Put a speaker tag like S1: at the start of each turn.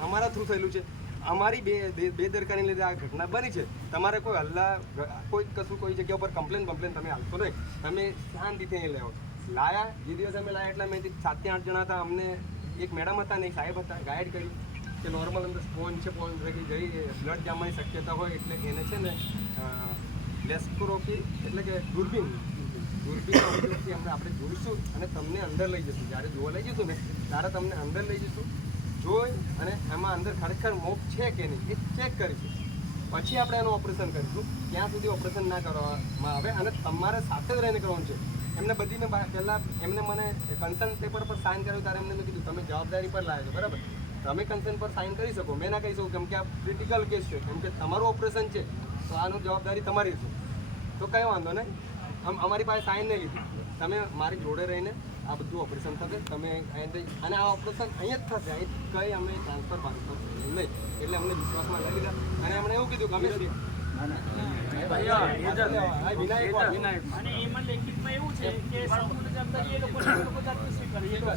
S1: અમારા થ્રુ થયેલું છે. અમારી બે બેદરકારીને લીધે આ ઘટના બની છે. તમારે કોઈ હલ્લા, કોઈ કશું કોઈ જગ્યા ઉપર કમ્પ્લેન કમ્પ્લેન તમે હાલશો નહીં. તમે શાંતિથી અહીં લેવો. લાયા, જે દિવસે અમે લાયા એટલે અમે સાતથી આઠ જણા હતા. અમને એક મેડમ હતા ને એક સાહેબ હતા ગાઈડ કર્યું કે નોર્મલ અંદર સ્પોન છે પોન ગઈ બ્લડ જામવાની શક્યતા હોય એટલે એને છે ને લેસ્કોરોપી એટલે કે દૂરબીન ઉપયોગથી અમે આપણે જોઈશું અને તમને અંદર લઈ જઈશું. જ્યારે જોવા લઈ જઈશું ને, ત્યારે તમને અંદર લઈ જઈશું. જોઈ અને એમાં અંદર ખરેખર મોક છે કે નહીં એ ચેક કરીશું પછી આપણે એનું ઓપરેશન કરીશું. ત્યાં સુધી ઓપરેશન ના કરવામાં આવે અને તમારે સાથે જ રહીને કરવાનું છે. એમને બધીને પહેલાં એમને મને કન્સર્ન પેપર પર સાઇન કર્યું ત્યારે એમને મેં કીધું, તમે જવાબદારી પર લાવ્યો છો. બરાબર? તમે કન્સર્ન પર સાઇન કરી શકો. મેં ના કહી શકું કેમ કે આ ક્રિટિકલ કેસ છે. કેમ કે તમારું ઓપરેશન છે. તો આનું જવાબદારી તમારી છે. તો કંઈ વાંધો નહીં. આમ અમારી પાસે સાઇન નહીં લીધી. તમે મારી જોડે રહીને આ બધું ઓપરેશન થશે. તમે અને આ ઓપરેશન અહીંયા જ થશે. અહીં કંઈ અમે ટ્રાન્સફર પાડતો નહીં. એટલે અમને વિશ્વાસમાં લઈ લીધા. અને એમણે એવું કીધું ગમે છે
S2: અને એમાં લેખિતમાં એવું છે કે સંપૂર્ણ જવાબદારી એ લોકો સ્વીકારે. એ લોકો